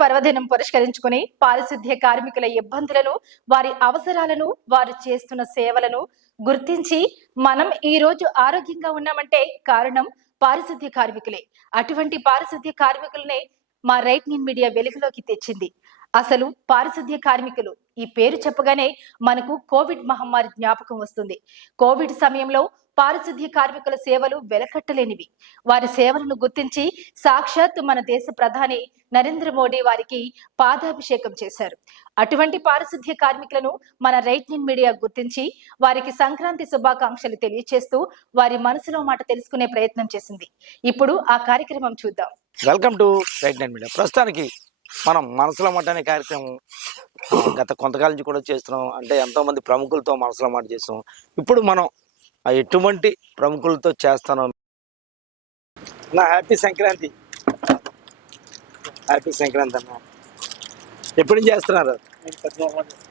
పర్వదినం పురస్కరించుకుని పారిశుద్ధ్య కార్మికుల ఇబ్బందులను వారి అవసరాలను వారు చేస్తున్న సేవలను గుర్తించి మనం ఈ రోజు ఆరోగ్యంగా ఉన్నామంటే కారణం పారిశుద్ధ్య కార్మికులే. అటువంటి పారిశుద్ధ్య కార్మికులనే మా రైట్ నిన్ మీడియా వెలుగులోకి తెచ్చింది. అసలు పారిశుద్ధ్య కార్మికులు ఈ పేరు చెప్పగానే మనకు కోవిడ్ మహమ్మారి జ్ఞాపకం వస్తుంది. కోవిడ్ సమయంలో పారిశుద్ధ్య కార్మికుల సేవలు వెలకట్టలేనివి. వారి సేవలను గుర్తించి సాక్షాత్ మన దేశ ప్రధాని నరేంద్ర మోడీ వారికి పాదాభిషేకం చేశారు. అటువంటి పారిశుద్ధ్య కార్మికులను మన రైట్ నిన్ మీడియా గుర్తించి వారికి సంక్రాంతి శుభాకాంక్షలు తెలియచేస్తూ వారి మనసులో మాట తెలుసుకునే ప్రయత్నం చేసింది. ఇప్పుడు ఆ కార్యక్రమం చూద్దాం. Welcome to right nine media ప్రస్తుతానికి మనం మనసులో మాట అనే కార్యక్రమం గత కొంతకాలం నుంచి కూడా చేస్తున్నాం. అంటే ఎంతో మంది ప్రముఖులతో మనసులో మాట చేస్తాం ఇప్పుడు మనం ఎటువంటి ప్రముఖులతో చేస్తున్నాం నా హ్యాపీ సంక్రాంతి. హ్యాపీ సంక్రాంతి అన్న ఎప్పటి నుంచి చేస్తున్నారు?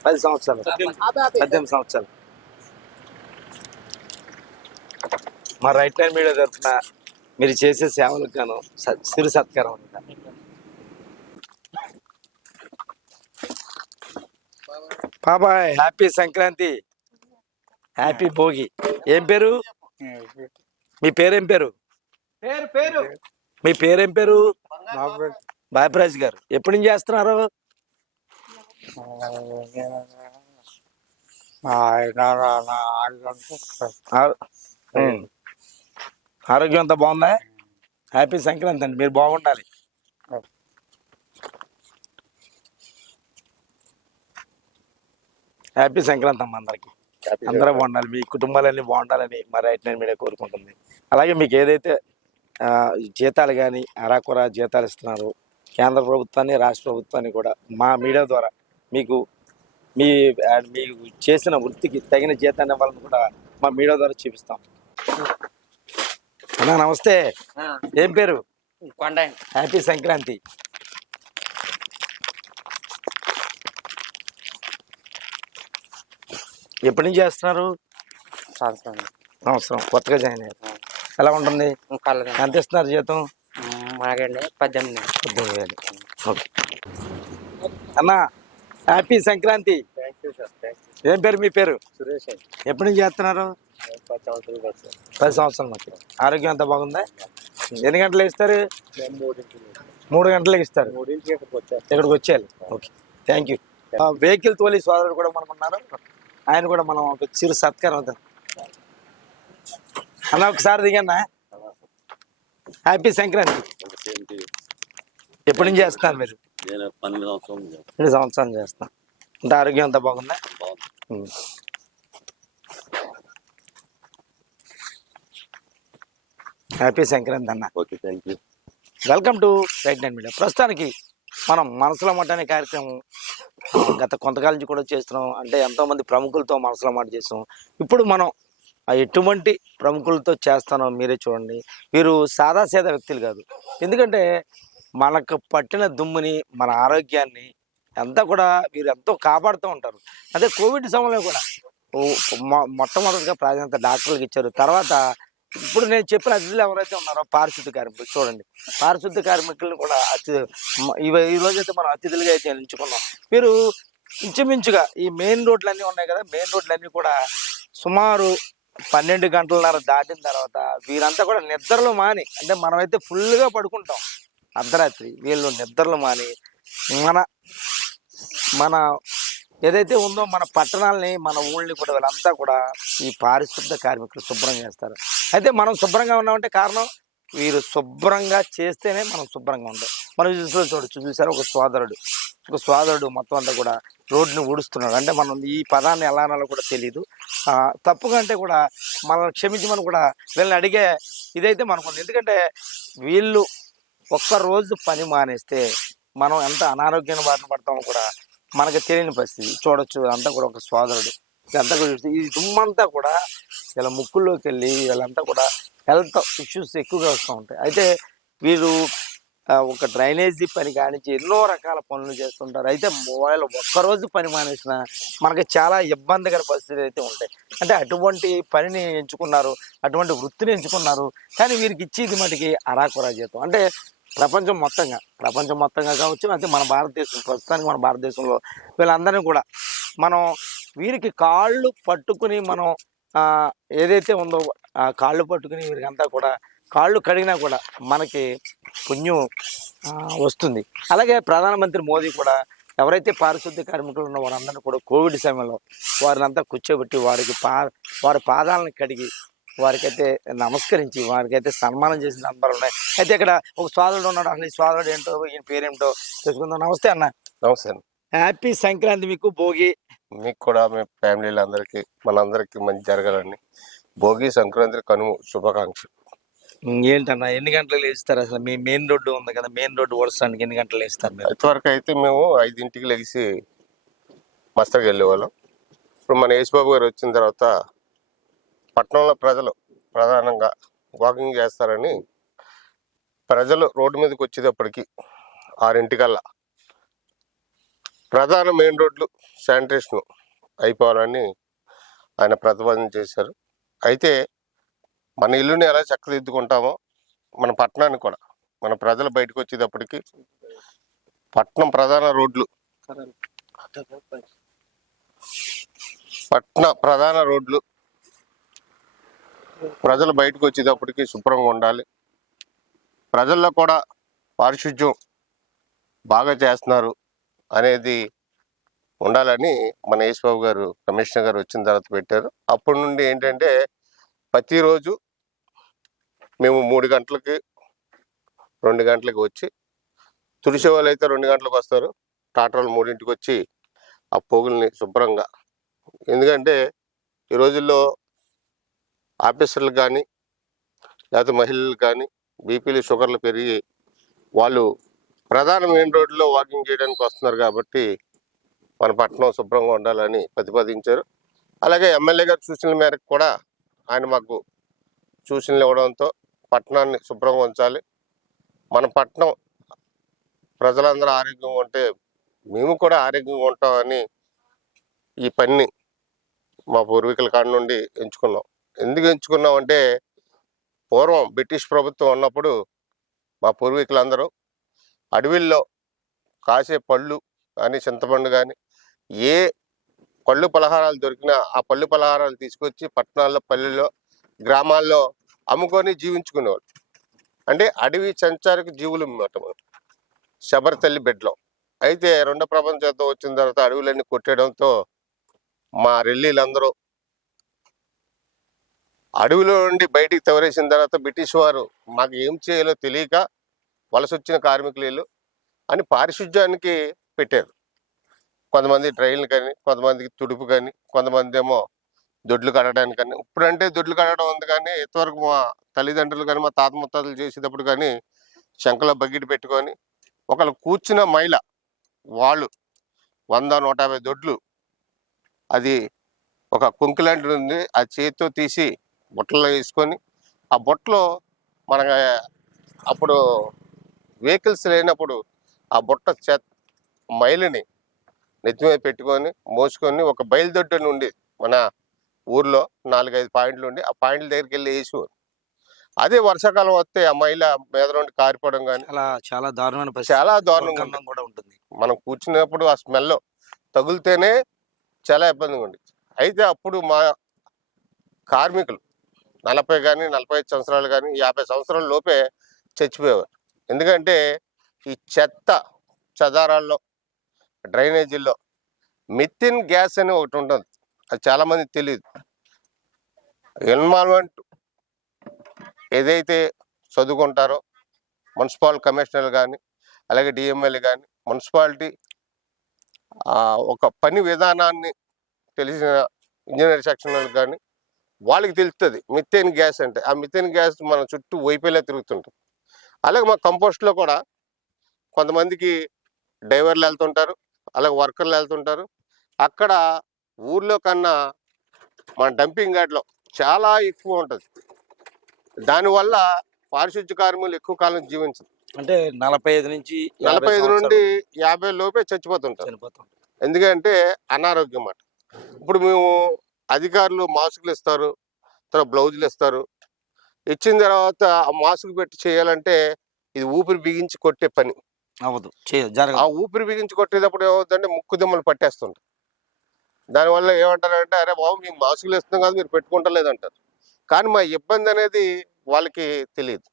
పది సంవత్సరాలు. పద్దెనిమిది సంవత్సరాలు. మా రైట్ లైన్ మీడియా తరఫున మీరు చేసే సేవలకు గాను సిరు సత్కారం బాబాయ్. హ్యాపీ సంక్రాంతి. హ్యాపీ భోగి. ఏం పేరు? మీ పేరేం పేరు? పేరు పేరు. మీ పేరేం పేరు? బాయప్రాజ్ గారు. ఎప్పటి నుంచి చేస్తున్నారు. ఆరోగ్యం అంతా బాగుందా? హ్యాపీ సంక్రాంతి అండి. మీరు బాగుండాలి. హ్యాపీ సంక్రాంతి అమ్మ అందరికి. అందరూ బాగుండాలి. మీ కుటుంబాలన్నీ బాగుండాలని మా రైట్ నైన్ మీడియా కోరుకుంటుంది. అలాగే మీకు ఏదైతే ఆ, జీతాలు కానీ అరాకొర జీతాలు ఇస్తున్నారు కేంద్ర ప్రభుత్వాన్ని రాష్ట్ర ప్రభుత్వాన్ని కూడా మా మీడియా ద్వారా మీకు మీ మీకు చేసిన వృత్తికి తగిన జీతాన్ని ఇవ్వాలని కూడా మా మీడియా ద్వారా చూపిస్తాం. అన్నా నమస్తే. ఏం పేరు? కొండ హ్యాపీ సంక్రాంతి. ఎప్పటి నుంచి చేస్తున్నారు? సంవత్సరం కొత్తగా జాయిన్ అయ్యారు. ఎలా ఉంటుంది? ఎంత ఇస్తున్నారు జీతం? మాకండి పద్దెనిమిది పద్దెనిమిది వేలు. ఓకే. అన్న హ్యాపీ సంక్రాంతి. ఏం పేరు? మీ పేరు? సురేష్ ఎప్పటి నుంచి చేస్తున్నారు? పది సంవత్సరాలు మధ్య ఆరోగ్యం అంతా బాగుందా? ఎన్ని గంటలు ఇస్తారు మూడు గంటలకు ఇస్తారు. ఇక్కడికి వచ్చేయాలి. ఓకే. Thank you. వెహికల్ తోలి సోదరుడు కూడా మనం ఉన్నారు ఆయన కూడా మనం ఒక చిరు సత్కారం అవుతాం. అన్న ఒకసారి దిగన్నా? హ్యాపీ సంక్రాంతి ఎప్పటి నుంచి చేస్తున్నారు మీరు. రెండు సంవత్సరాలు చేస్తాం అంటే ఆరోగ్యం అంతా బాగుందా. హ్యాపీ సంక్రాంతి అన్న. Okay thank you welcome to right nine media ప్రస్తుతానికి మనం మనసులో మాట అనే కార్యక్రమం గత కొంతకాలం నుంచి కూడా చేస్తున్నాం. అంటే ఎంతోమంది ప్రముఖులతో మనసులో మాట చేస్తాం ఇప్పుడు మనం ఎటువంటి ప్రముఖులతో చేస్తానో మీరే చూడండి. వీరు సాదాసీదా వ్యక్తులు కాదు. ఎందుకంటే మనకు పట్టిన దుమ్ముని మన ఆరోగ్యాన్ని అంతా కూడా వీరు ఎంతో కాపాడుతూ ఉంటారు. అదే కోవిడ్ సమయంలో కూడా మొ- మొట్టమొదటిగా ప్రాధాన్యత డాక్టర్లకు ఇచ్చారు. తర్వాత ఇప్పుడు నేను చెప్పిన అతిథులు ఎవరైతే ఉన్నారో పారిశుద్ధ కార్మికులు చూడండి. పారిశుద్ధ కార్మికులను కూడా అతి ఈ రోజైతే మనం అతిథులుగా అయితే ఎంచుకున్నాం. వీరు ఇంచుమించుగా ఈ మెయిన్ రోడ్లన్నీ ఉన్నాయి కదా మెయిన్ రోడ్లన్నీ కూడా సుమారు పన్నెండు గంటలన్నర దాటిన తర్వాత వీరంతా కూడా నిద్రలు మాని అంటే మనమైతే ఫుల్గా పడుకుంటాం. అర్ధరాత్రి వీళ్ళు నిద్రలు మాని మన మన ఏదైతే ఉందో మన పట్టణాలని మన ఊళ్ళని కూడా వీళ్ళంతా కూడా ఈ పారిశుద్ధ కార్మికులు శుభ్రం చేస్తారు. అయితే మనం శుభ్రంగా ఉన్నామంటే కారణం వీరు శుభ్రంగా చేస్తేనే మనం శుభ్రంగా ఉంటాం. మనం చూసిన చూడొచ్చు. చూసారు? ఒక సోదరుడు. ఒక సోదరుడు మొత్తం అంతా కూడా రోడ్డుని ఊడుస్తున్నాడు. అంటే మనం ఈ పదాన్ని ఎలా అనాలో కూడా తెలియదు తప్పుగా అంటే కూడా మనల్ని క్షమించమని కూడా వీళ్ళని అడిగే ఇదైతే మనకు ఎందుకంటే వీళ్ళు ఒక్క రోజు పని మానేస్తే మనం ఎంత అనారోగ్యాన్ని బారిన పడతామో కూడా మనకు తెలియని పరిస్థితి. చూడొచ్చు. అంతా కూడా ఒక సోదరుడు. ఇదంతా కూడా చూస్తే ఈ దుమ్మంతా కూడా ఇలా ముక్కుల్లోకి వెళ్ళి వీళ్ళంతా కూడా హెల్త్ ఇష్యూస్ ఎక్కువగా వస్తూ ఉంటాయి. అయితే వీరు ఒక డ్రైనేజీ పని కానించి ఎన్నో రకాల పనులు చేస్తుంటారు. అయితే వాళ్ళు ఒక్కరోజు పని మానేసిన మనకి చాలా ఇబ్బందికర పరిస్థితులు అయితే ఉంటాయి. అంటే అటువంటి పనిని ఎంచుకున్నారు అటువంటి వృత్తిని ఎంచుకున్నారు కానీ వీరికి ఇచ్చేది మటుకి అరాకురా జీతం. అంటే ప్రపంచం మొత్తంగా ప్రపంచం మొత్తంగా కావచ్చు అయితే మన భారతదేశం ప్రస్తుతానికి మన భారతదేశంలో వీళ్ళందరినీ కూడా మనం వీరికి కాళ్ళు పట్టుకుని మనం ఏదైతే ఉందో ఆ కాళ్ళు పట్టుకుని వీరికంతా కూడా కాళ్ళు కడిగినా కూడా మనకి పుణ్యం వస్తుంది. అలాగే ప్రధానమంత్రి మోదీ కూడా ఎవరైతే పారిశుద్ధ్య కార్మికులు ఉన్న వారందరినీ కూడా కోవిడ్ సమయంలో వారిని అంతా కూర్చోబెట్టి వారికి పా వారి పాదాలను కడిగి వారికైతే నమస్కరించి వారికైతే సన్మానం చేసిన సందర్భాలు ఉన్నాయి. అయితే ఇక్కడ ఒక సోదరుడు ఉన్నాడు. అసలు ఈ సోదరుడు ఏంటో ఈయన పేరేంటో తెలుసుకుందాం. నమస్తే అన్న. నమస్తే. హ్యాపీ సంక్రాంతి మీకు భోగి. మీకు కూడా మీ ఫ్యామిలీలు అందరికీ మనందరికీ మంచి జరగాలని భోగి సంక్రాంతి కనుమ శుభాకాంక్షలు. ఏంటన్న ఎన్ని గంటలకు లేస్తారు అసలు? మీ మెయిన్ రోడ్డు ఉంది కదా మెయిన్ రోడ్డు ఓడడానికి ఎన్ని గంటలు లేస్తారు మీరు? ఇంతవరకు అయితే మేము ఐదింటికి లెగిసి మస్తకి వెళ్ళేవాళ్ళం. ఇప్పుడు మన యేసుబాబు గారు వచ్చిన తర్వాత పట్టణంలో ప్రజలు ప్రధానంగా వాకింగ్ చేస్తారని ప్రజలు రోడ్డు మీదకి వచ్చేటప్పటికి ఆరింటికల్లా ప్రధాన మెయిన్ రోడ్లు శానిటేషన్ అయిపోవాలని ఆయన ప్రతిపాదన చేశారు. అయితే మన ఇల్లుని ఎలా చక్కదిద్దుకుంటామో మన పట్టణాన్ని కూడా మన ప్రజలు బయటకు వచ్చేటప్పటికి పట్నం ప్రధాన రోడ్లు. పట్న ప్రధాన రోడ్లు. ప్రజలు బయటకు వచ్చేటప్పటికి శుభ్రంగా ఉండాలి. ప్రజల్లో కూడా పారిశుధ్యం బాగా చేస్తున్నారు. అనేది ఉండాలని మన యేసుబాబు గారు కమిషనర్ గారు వచ్చిన తర్వాత పెట్టారు. అప్పటి నుండి ఏంటంటే ప్రతిరోజు మేము మూడు గంటలకి రెండు గంటలకి వచ్చి తుడిసే వాళ్ళు అయితే రెండు గంటలకు వస్తారు. టాటర్లు మూడింటికి వచ్చి ఆ పోగుల్ని శుభ్రంగా. ఎందుకంటే ఈ రోజుల్లో ఆఫీసర్లు కానీ లేకపోతే మహిళలు కానీ బీపీలు షుగర్లు పెరిగి వాళ్ళు ప్రధాన మెయిన్ రోడ్లో వాకింగ్ చేయడానికి వస్తున్నారు కాబట్టి మన పట్టణం శుభ్రంగా ఉండాలని ప్రతిపాదించారు. అలాగే ఎమ్మెల్యే గారి సూచనల మేరకు కూడా ఆయన మాకు సూచనలు ఇవ్వడంతో పట్టణాన్ని శుభ్రంగా ఉంచాలి. మన పట్టణం ప్రజలందరూ ఆరోగ్యంగా ఉంటే మేము కూడా ఆరోగ్యంగా ఉంటామని ఈ పని మా పూర్వీకుల కాడ నుండి ఎంచుకున్నాం. ఎందుకు ఎంచుకున్నాం అంటే పూర్వం బ్రిటిష్ ప్రభుత్వం ఉన్నప్పుడు మా పూర్వీకులందరూ అడవిల్లో కాసే పళ్ళు కానీ చింతపండు కానీ ఏ పళ్ళు పలహారాలు దొరికినా ఆ పళ్ళు పలహారాలు తీసుకొచ్చి పట్టణాల్లో పల్లెల్లో గ్రామాల్లో అమ్ముకొని జీవించుకునేవాళ్ళు. అంటే అడవి సంచారక జీవులు అన్నమాట మనం. శబరితల్లి బెడ్లో అయితే రెండో ప్రపంచ యుద్ధం వచ్చిన తర్వాత అడవులన్నీ కొట్టేయడంతో మా రెల్లీలందరూ అడవిలో నుండి బయటికి తవరేసిన తర్వాత బ్రిటిష్ వారు మాకు ఏం చేయాలో తెలియక వలస వచ్చిన కార్మికులు వీళ్ళు అని పారిశుధ్యానికి పెట్టారు. కొంతమంది ట్రైన్లు కానీ కొంతమందికి తుడుపు కానీ కొంతమంది ఏమో దొడ్లు కట్టడానికి కానీ. ఇప్పుడంటే దొడ్లు కట్టడం ఉంది కానీ ఇంతవరకు మా తల్లిదండ్రులు కానీ మా తాత ముత్తాతలు చేసేటప్పుడు కానీ శంఖలో బకెట్ పెట్టుకొని ఒకళ్ళు కూర్చున్న మహిళ వాళ్ళు వంద నూట యాభై దొడ్లు అది ఒక కొంకి లాంటిది ఉంది. ఆ చేతితో తీసి బుట్టలో వేసుకొని ఆ బుట్టలో మన అప్పుడు వెహికల్స్ లేనప్పుడు ఆ బుట్ట చె మైలుని మీద పెట్టుకొని మోసుకొని ఒక బయలుదొడ్డు నుండి మన ఊర్లో నాలుగైదు పాయింట్లు ఉండి ఆ పాయింట్ల దగ్గరికి వెళ్ళి వేసేవారు. అదే వర్షాకాలం వస్తే ఆ మహిళ మీద నుండి కారిపోవడం కానీ చాలా చాలా దారుణమైన చాలా దారుణంగా కూడా ఉంటుంది. మనం కూర్చున్నప్పుడు ఆ స్మెల్ తగులితేనే చాలా ఇబ్బందిగా ఉంది. అయితే అప్పుడు మా కార్మికులు నలభై కానీ నలభై ఐదు సంవత్సరాలు కానీ యాభై సంవత్సరాల లోపే చచ్చిపోయేవారు. ఎందుకంటే ఈ చెత్త చెదారాల్లో డ్రైనేజీల్లో మిథిన్ గ్యాస్ అని ఒకటి ఉంటుంది. అది చాలామంది తెలియదు ఎన్వాల్వ్మెంట్ ఏదైతే చదువుకుంటారో మున్సిపల్ కమిషనర్లు కానీ అలాగే డిఎంఎల్ కానీ మున్సిపాలిటీ ఒక పని విధానాన్ని తెలిసిన ఇంజనీర్ సెక్షన్ వాళ్ళకి కానీ వాళ్ళకి తెలుస్తుంది మిథేన్ గ్యాస్ అంటే ఆ మిథేన్ గ్యాస్ మన చుట్టూ వైపేలా తిరుగుతుంటుంది. అలాగే మా కంపోస్ట్లో కూడా కొంతమందికి డ్రైవర్లు వెళ్తుంటారు అలాగే వర్కర్లు వెళ్తుంటారు. అక్కడ ఊర్లో కన్నా మన డంపింగ్ యార్డ్లో చాలా ఎక్కువ ఉంటుంది. దానివల్ల పారిశుద్ధ్య కార్మికులు ఎక్కువ కాలం జీవించరు. అంటే నలభై ఐదు నుంచి నలభై ఐదు నుండి యాభై లోపే చచ్చిపోతుంటారు. ఎందుకంటే అనారోగ్యం అన్నమాట. ఇప్పుడు మేము అధికారులు మాస్కులు ఇస్తారు తర్వాత బ్లౌజులు ఇస్తారు ఇచ్చిన తర్వాత ఆ మాస్క్ పెట్టి చేయాలంటే ఇది ఊపిరి బిగించి కొట్టే పని. అవ్వదు. ఆ ఊపిరి బిగించి కొట్టేటప్పుడు ఏమవుతుందంటే ముక్కు దిమ్మలు పట్టేస్తుంటాయి. దానివల్ల ఏమంటారంటే అరే బాబు మేము మాస్కులు వేస్తున్నాం కాదు మీరు పెట్టుకుంటలేదంటారు. కానీ మా ఇబ్బంది అనేది వాళ్ళకి తెలియదు.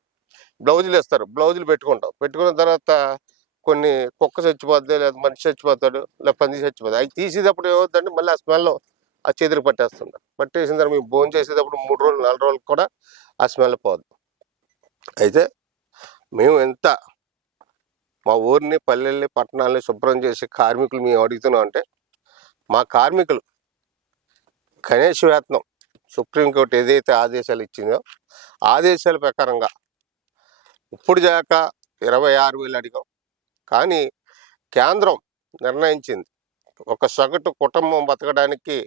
బ్లౌజులు వేస్తారు. బ్లౌజులు పెట్టుకుంటాం. పెట్టుకున్న తర్వాత కొన్ని కుక్క చచ్చిపోద్ది లేదా మనిషి చచ్చిపోతాడు లేదా పంది చచ్చిపోతుంది అవి తీసేటప్పుడు ఏమవుతుందంటే మళ్ళీ ఆ స్మెల్ ఆ చేతులు పట్టేస్తుంటారు. పట్టేసిన తర్వాత మేము భోజనం చేసేటప్పుడు మూడు రోజులు నాలుగు రోజులు కూడా ఆ స్మెల్ పోదు. అయితే మేము ఎంత మా ఊరిని పల్లెల్ని పట్టణాలని శుభ్రం చేసి కార్మికులు మేము అడుగుతున్నాం అంటే మా కార్మికులు గణేష్ వేతనం సుప్రీంకోర్టు ఏదైతే ఆదేశాలు ఇచ్చిందో ఆదేశాల ప్రకారంగా ఇప్పుడు దాక ఇరవై ఆరు వేలు అడిగాం. కానీ కేంద్రం నిర్ణయించింది. ఒక సగటు కుటుంబం బతకడానికి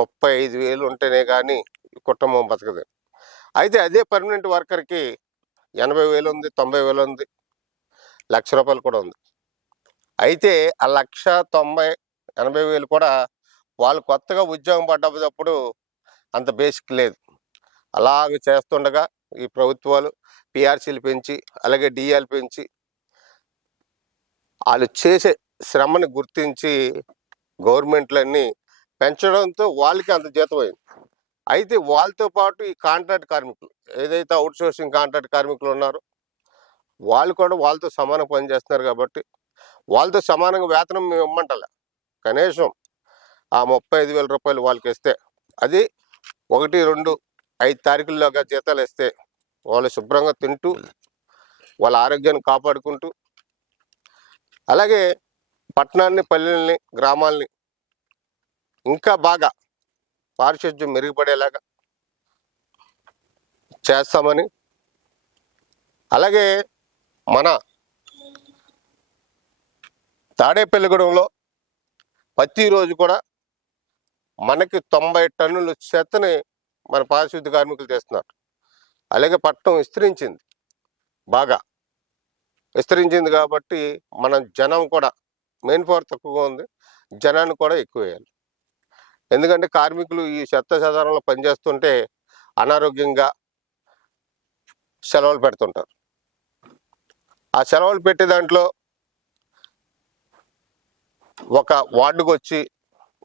ముప్పై ఐదు వేలు ఉంటేనే కానీ కుటుంబం బతకదు. అయితే అదే పర్మనెంట్ వర్కర్కి ఎనభై వేలు ఉంది తొంభై వేలు ఉంది లక్ష రూపాయలు కూడా ఉంది. అయితే ఆ లక్ష తొంభై ఎనభై వేలు కూడా వాళ్ళు కొత్తగా ఉద్యోగం పడ్డప్పుడు అంత బేసిక్ లేదు. అలాగ చేస్తుండగా ఈ ప్రభుత్వాలు పిఆర్సీలు పెంచి అలాగే డిఆర్లు పెంచి వాళ్ళు చేసే శ్రమని గుర్తించి గవర్నమెంట్లన్నీ పెంచడంతో వాళ్ళకి అంత జీతం అయింది. అయితే వాళ్ళతో పాటు ఈ కాంట్రాక్ట్ కార్మికులు ఏదైతే అవుట్ సోర్సింగ్ కాంట్రాక్ట్ కార్మికులు ఉన్నారో వాళ్ళు కూడా వాళ్ళతో సమానం పని చేస్తున్నారు కాబట్టి వాళ్ళతో సమానంగా వేతనం మేము ఇమ్మంటలే. కనీసం ఆ ముప్పై ఐదు వేల రూపాయలు వాళ్ళకి ఇస్తే అది ఒకటి రెండు ఐదు తారీఖుల్లోగా జీతాలు ఇస్తే వాళ్ళు శుభ్రంగా తింటూ వాళ్ళ ఆరోగ్యాన్ని కాపాడుకుంటూ అలాగే పట్టణాన్ని పల్లెల్ని గ్రామాల్ని ఇంకా బాగా పారిశుద్ధ్యం మెరుగుపడేలాగా చేస్తామని. అలాగే మన తాడేపల్లిగూడెంలో ప్రతిరోజు కూడా మనకి తొంభై టన్నుల చెత్తని మన పారిశుద్ధ్య కార్మికులు చేస్తున్నారు అలాగే పట్టణం విస్తరించింది. బాగా విస్తరించింది కాబట్టి మన జనం కూడా మెయిన్ ఫోర్ తక్కువగా ఉంది. జనాన్ని కూడా ఎక్కువ వేయాలి. ఎందుకంటే కార్మికులు ఈ చెత్త చెదారంలో పనిచేస్తుంటే అనారోగ్యంగా సెలవులు పెడుతుంటారు. ఆ సెలవులు పెట్టే దాంట్లో ఒక వార్డుకు వచ్చి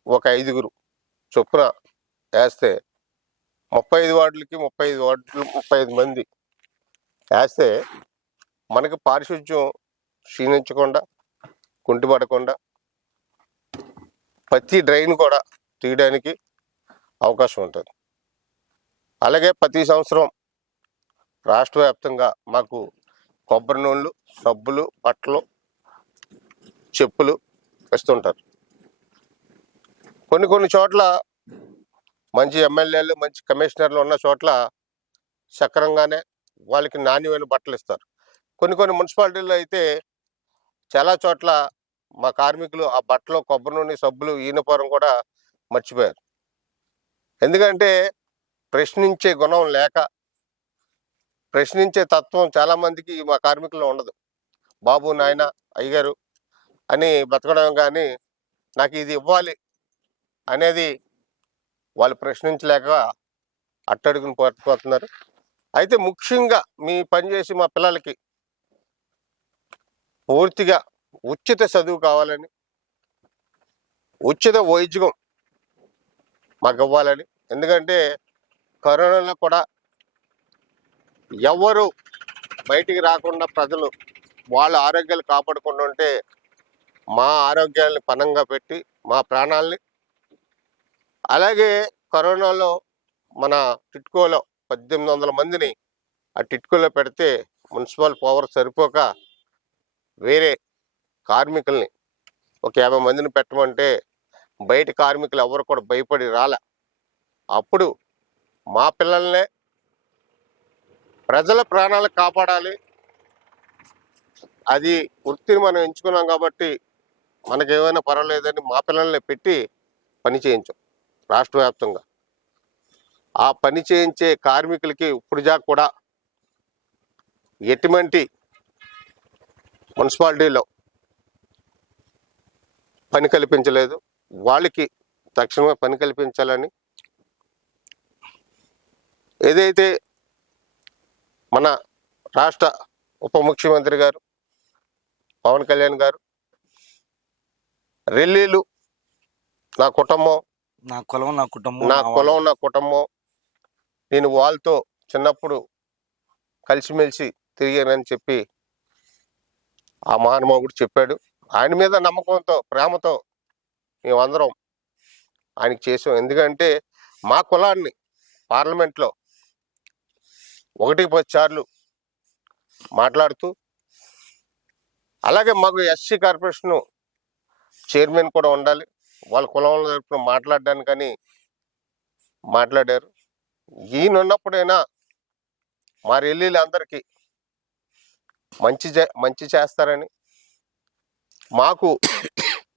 ఒక ఐదుగురు చొప్పున వేస్తే ముప్పై ఐదు వార్డులకి ముప్పై ఐదు వార్డులు ముప్పై ఐదు మంది వేస్తే మనకి పారిశుధ్యం క్షీణించకుండా కుంటిపడకుండా ప్రతి డ్రైన్ కూడా తీయడానికి అవకాశం ఉంటుంది. అలాగే ప్రతి సంవత్సరం రాష్ట్ర వ్యాప్తంగా మాకు కొబ్బరి నూనెలు సబ్బులు బట్టలు చెప్పులు ఇస్తుంటారు. కొన్ని కొన్ని చోట్ల మంచి ఎమ్మెల్యేలు మంచి కమిషనర్లు ఉన్న చోట్ల సక్రంగానే వాళ్ళకి నాణ్యమైన బట్టలు ఇస్తారు. కొన్ని కొన్ని మున్సిపాలిటీల్లో అయితే చాలా చోట్ల మా కార్మికులు ఆ బట్టలు కొబ్బరి నూనె సబ్బులు ఈనపురం కూడా మర్చిపోయారు. ఎందుకంటే ప్రశ్నించే గుణం లేక ప్రశ్నించే తత్వం చాలా మందికి మా కార్మికుల్లో ఉండదు. బాబు నాయన అయ్యగారు అని బతకడం కానీ నాకు ఇది ఇవ్వాలి అనేది వాళ్ళు ప్రశ్నించలేక అట్టడుగును పట్టుకుపోతున్నారు. అయితే ముఖ్యంగా మీ పని చేసి మా పిల్లలకి పూర్తిగా ఉచిత చదువు కావాలని ఉచిత వైద్యం మాకు ఇవ్వాలని ఎందుకంటే కరోనాలో కూడా ఎవరు బయటికి రాకుండా ప్రజలు వాళ్ళ ఆరోగ్యాలు కాపాడుకుంటుంటే మా ఆరోగ్యాన్ని పనంగా పెట్టి మా ప్రాణాలని అలాగే కరోనాలో మన టిట్కోలో పద్దెనిమిది వందల మందిని ఆ టిట్కోలో పెడితే మున్సిపల్ పవర్ సరిపోక వేరే కార్మికుల్ని ఒక యాభై మందిని పెట్టమంటే బయట కార్మికులు ఎవరు కూడా భయపడి రాలే. అప్పుడు మా పిల్లల్నే ప్రజల ప్రాణాలు కాపాడాలి. అది వృత్తిని మనం ఎంచుకున్నాం కాబట్టి మనకి ఏమైనా పర్వాలేదని మా పిల్లల్ని పెట్టి పని చేయించాం రాష్ట్ర వ్యాప్తంగా. ఆ పని చేయించే కార్మికులకి ఇప్పుడుజా కూడా ఎటువంటి మున్సిపాలిటీలో పని కల్పించలేదు. వాళ్ళకి తక్షణమే పని కల్పించాలని ఏదైతే మన రాష్ట్ర ఉప ముఖ్యమంత్రి గారు పవన్ కళ్యాణ్ గారు రెల్లీలు నా కుటుంబం నా కులం నా కుటుంబం నా. కులం నా కుటుంబం నేను వాళ్ళతో చిన్నప్పుడు కలిసిమెలిసి తిరిగానని చెప్పి ఆ మహానుభావుడు చెప్పాడు ఆయన మీద నమ్మకంతో ప్రేమతో మేమందరం ఆయనకి చేసాం. ఎందుకంటే మా కులాన్ని పార్లమెంట్లో ఒకటి పది సార్లు మాట్లాడుతూ అలాగే మాకు ఎస్సీ కార్పొరేషన్ చైర్మన్ కూడా ఉండాలి. వాళ్ళ కులం తరపున మాట్లాడడానికని మాట్లాడారు. ఈయన ఉన్నప్పుడైనా మా రెల్లీలు అందరికీ మంచి చే- మంచి చేస్తారని మాకు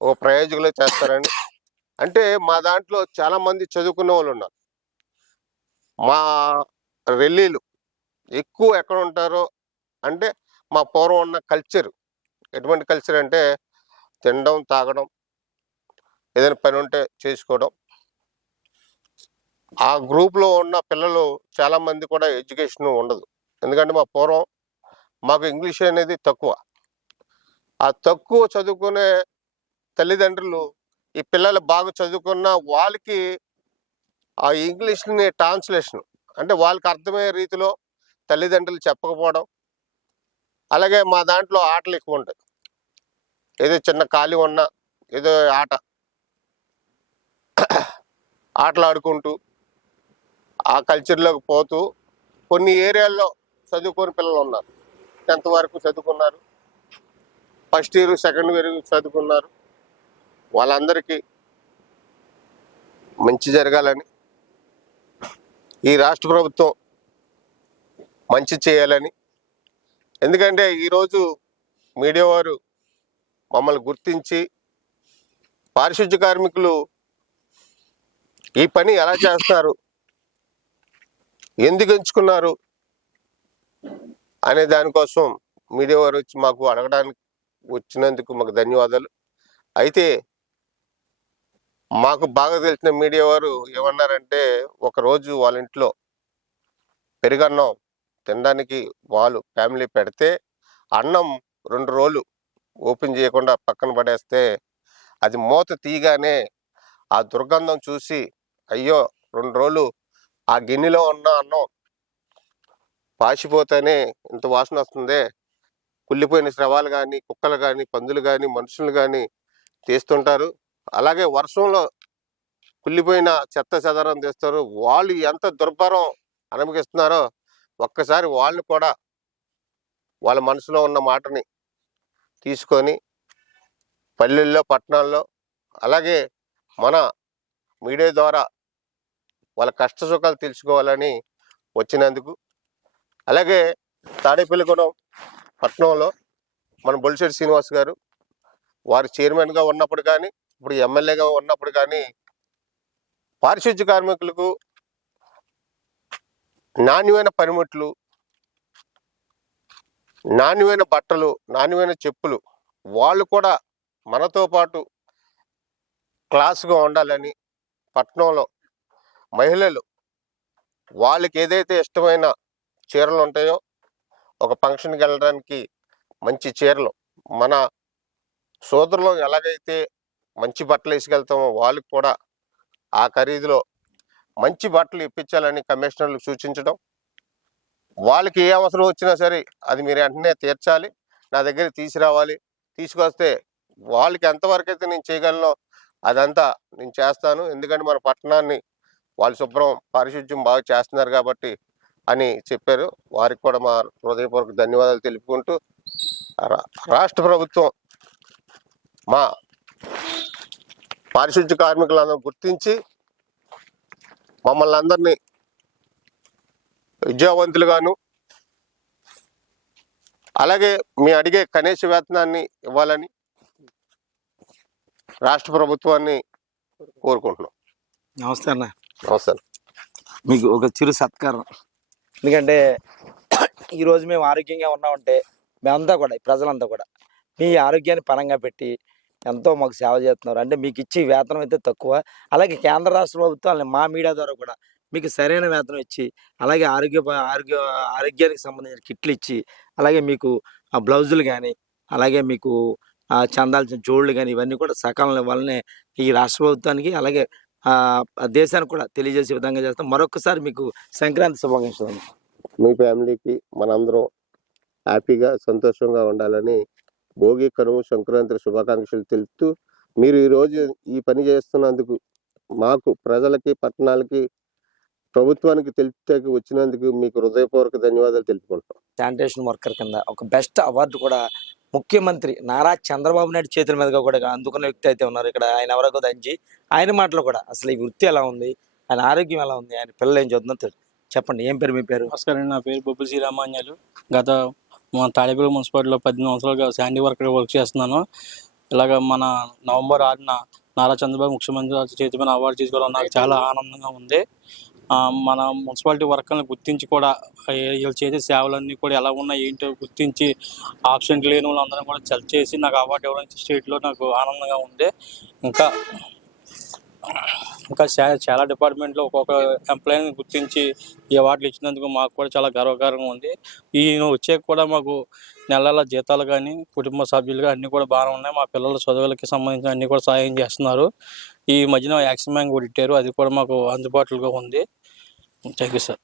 ఒక ప్రయోజకులు చేస్తారని. అంటే మా దాంట్లో చాలా మంది చదువుకున్న వాళ్ళు ఉన్నారు. మా రెల్లీలు ఎక్కువ ఎక్కడ ఉంటారో అంటే మా పూర్వం ఉన్న కల్చర్. ఎటువంటి కల్చర్ అంటే తినడం తాగడం ఏదైనా పని ఉంటే చేసుకోవడం. ఆ గ్రూప్లో ఉన్న పిల్లలు చాలామంది కూడా ఎడ్యుకేషన్ ఉండదు. ఎందుకంటే మా పూర్వం మాకు ఇంగ్లీష్ అనేది తక్కువ. ఆ తక్కువ చదువుకునే తల్లిదండ్రులు ఈ పిల్లలు బాగా చదువుకున్న వాళ్ళకి ఆ ఇంగ్లీష్ని ట్రాన్స్లేషన్. అంటే వాళ్ళకి అర్థమయ్యే రీతిలో తల్లిదండ్రులు చెప్పకపోవడం. అలాగే మా దాంట్లో ఆటలు ఎక్కువ ఉంటాయి. ఏదో చిన్న ఖాళీ ఉన్నా ఏదో ఆట. ఆటలు ఆడుకుంటూ ఆ కల్చర్లోకి పోతూ కొన్ని ఏరియాల్లో చదువుకోని పిల్లలు ఉన్నారు. టెన్త్ వరకు చదువుకున్నారు. ఫస్ట్ ఇయర్ సెకండ్ ఇయర్ చదువుకున్నారు. వాళ్ళందరికీ మంచి జరగాలని ఈ రాష్ట్ర ప్రభుత్వం మంచి చేయాలని. ఎందుకంటే ఈరోజు మీడియా వారు మమ్మల్ని గుర్తించి పారిశుద్ధ్య కార్మికులు ఈ పని ఎలా చేస్తారు ఎందుకు ఎంచుకున్నారు అనే దానికోసం మీడియా వారు వచ్చి మాకు అడగడానికి వచ్చినందుకు మాకు ధన్యవాదాలు. అయితే మాకు బాగా తెలిసిన మీడియా వారు ఏమన్నారంటే ఒకరోజు వాళ్ళ ఇంట్లో పెరుగన్నం తినడానికి వాళ్ళు ఫ్యామిలీ పెడితే అన్నం రెండు రోజులు ఓపెన్ చేయకుండా పక్కన పడేస్తే అది మూత తీయగానే ఆ దుర్గంధం చూసి అయ్యో రెండు రోజులు ఆ గిన్నెలో ఉన్న అన్నం పాసిపోతేనే ఇంత వాసన వస్తుంది. కుళ్ళిపోయిన స్రవాలు కానీ కుక్కలు కానీ పందులు కానీ మనుషులు కానీ తీస్తుంటారు. అలాగే వర్షంలో కుళ్ళిపోయిన చెత్త చెదారం తీస్తారు. వాళ్ళు ఎంత దుర్భరం అనుభవిస్తున్నారో ఒక్కసారి వాళ్ళని కూడా వాళ్ళ మనసులో ఉన్న మాటని తీసుకొని పల్లెల్లో పట్టణాల్లో అలాగే మన మీడియా ద్వారా వాళ్ళ కష్ట సుఖాలు తెలుసుకోవాలని వచ్చినందుకు అలాగే తాడేపల్లిగూడెం పట్టణంలో మన బొలిశెట్టి శ్రీనివాస్ గారు వారు చైర్మన్గా ఉన్నప్పుడు కానీ ఇప్పుడు ఎమ్మెల్యేగా ఉన్నప్పుడు కానీ పారిశుద్ధ్య కార్మికులకు నాణ్యమైన పనిముట్లు నాణ్యమైన బట్టలు నాణ్యమైన చెప్పులు వాళ్ళు కూడా మనతో పాటు క్లాస్గా ఉండాలని పట్టణంలో మహిళలు వాళ్ళకి ఏదైతే ఇష్టమైన చీరలు ఉంటాయో ఒక ఫంక్షన్కి వెళ్ళడానికి మంచి చీరలు మన సోదరులు ఎలాగైతే మంచి బట్టలు వేసుకెళ్తామో వాళ్ళకి కూడా ఆ ఖరీదులో మంచి బట్టలు ఇప్పించాలని కమిషనర్లు సూచించడం. వాళ్ళకి ఏ అవసరం వచ్చినా సరే అది మీరు వెంటనే తీర్చాలి. నా దగ్గర తీసుకురావాలి. తీసుకొస్తే వాళ్ళకి ఎంతవరకు అయితే నేను చేయగలను అదంతా నేను చేస్తాను. ఎందుకంటే మన పట్టణాన్ని వాళ్ళు శుభ్రం పారిశుద్ధ్యం బాగా చేస్తున్నారు కాబట్టి అని చెప్పారు. వారికి కూడా మా హృదయపూర్వక ధన్యవాదాలు తెలుపుకుంటూ రా- రాష్ట్ర ప్రభుత్వం మా పారిశుద్ధ్య కార్మికులందరూ గుర్తించి మమ్మల్ని అందరినీ విద్యావంతులుగాను అలాగే మీ అడిగే కనీస వేతనాన్ని ఇవ్వాలని రాష్ట్ర ప్రభుత్వాన్ని కోరుకుంటున్నాం. నమస్తే అన్న. నమస్తే మీకు ఒక చిరు సత్కారం. ఎందుకంటే ఈరోజు మేము ఆరోగ్యంగా ఉన్నామంటే మేమంతా కూడా ఈ ప్రజలంతా కూడా మీ ఆరోగ్యాన్ని పరంగా పెట్టి ఎంతో మాకు సేవ చేస్తున్నారు. అంటే మీకు ఇచ్చే వేతనం అయితే తక్కువ. అలాగే కేంద్ర రాష్ట్ర ప్రభుత్వాలని మా మీడియా ద్వారా కూడా మీకు సరైన వేతనం ఇచ్చి అలాగే ఆరోగ్య ఆరోగ్య ఆరోగ్యానికి సంబంధించిన కిట్లు ఇచ్చి అలాగే మీకు ఆ బ్లౌజులు కానీ అలాగే మీకు ఆ జోళ్ళు కానీ ఇవన్నీ కూడా సకాలంలో ఇవ్వాలని ఈ రాష్ట్ర ప్రభుత్వానికి అలాగే దేశానికి కూడా తెలియజేసే విధంగా చేస్తాం. మరొకసారి మీకు సంక్రాంతి శుభాకాంక్షలు మీ ఫ్యామిలీకి మనందరం హ్యాపీగా సంతోషంగా ఉండాలని భోగి కనుమ సంక్రాంతి శుభాకాంక్షలు తెలుపుతూ మీరు ఈరోజు ఈ పని చేస్తున్నందుకు మాకు ప్రజలకి పట్టణాలకి ప్రభుత్వానికి తెలిపితే వచ్చినందుకు మీకు హృదయపూర్వక ధన్యవాదాలు తెలుపుకుంటాం శానిటేషన్ వర్కర్ కింద ఒక బెస్ట్ అవార్డు కూడా ముఖ్యమంత్రి నారా చంద్రబాబు నాయుడు చేతుల మీదుగా కూడా అందుకున్న వ్యక్తి అయితే ఉన్నారు. ఇక్కడ ఆయన ఎవరికో దంచి ఆయన మాటలు కూడా అసలు ఈ వృత్తి ఎలా ఉంది? ఆయన ఆరోగ్యం ఎలా ఉంది? ఆయన పిల్లలు ఏం చదువుతుందో చెప్పండి ఏం పేరు మీ పేరు? నమస్కారం నా పేరు బొబ్బుల శ్రీరామాన్యాలు. గత మన తాడేపల్లి మున్సిపాలిటీలో పద్దెనిమిది సంవత్సరాలుగా శాండీ వర్కర్ వర్క్ చేస్తున్నాను. ఇలాగ మన నవంబర్ ఆరున నారా చంద్రబాబు ముఖ్యమంత్రి చేతి మీద అవార్డు తీసుకోవడం నాకు చాలా ఆనందంగా ఉంది. మన మున్సిపాలిటీ వర్కర్ని గుర్తించి కూడా వీళ్ళు చేసే సేవలన్నీ కూడా ఎలా ఉన్నాయి ఏంటో గుర్తించి ఆప్షన్ లేని వాళ్ళందరం కూడా సెలెక్ట్ చేసి నాకు అవార్డు ఇవ్వడానికి స్టేట్లో నాకు ఆనందంగా ఉంది. ఇంకా ఇంకా చాలా డిపార్ట్మెంట్లో ఒక్కొక్క ఎంప్లాయీని గుర్తించి ఈ అవార్డులు ఇచ్చినందుకు మాకు కూడా చాలా గర్వకారంగా ఉంది. ఈయన వచ్చే కూడా మాకు నెలల జీతాలు కానీ కుటుంబ సభ్యులుగా అన్నీ కూడా బాగానే ఉన్నాయి. మా పిల్లల చదువులకి సంబంధించిన అన్నీ కూడా సహాయం చేస్తున్నారు. ఈ మధ్యన యాక్సిస్ బ్యాంక్ కూడా ఇట్టారు. అది కూడా మాకు అందుబాటులో ఉంది. Thank you sir.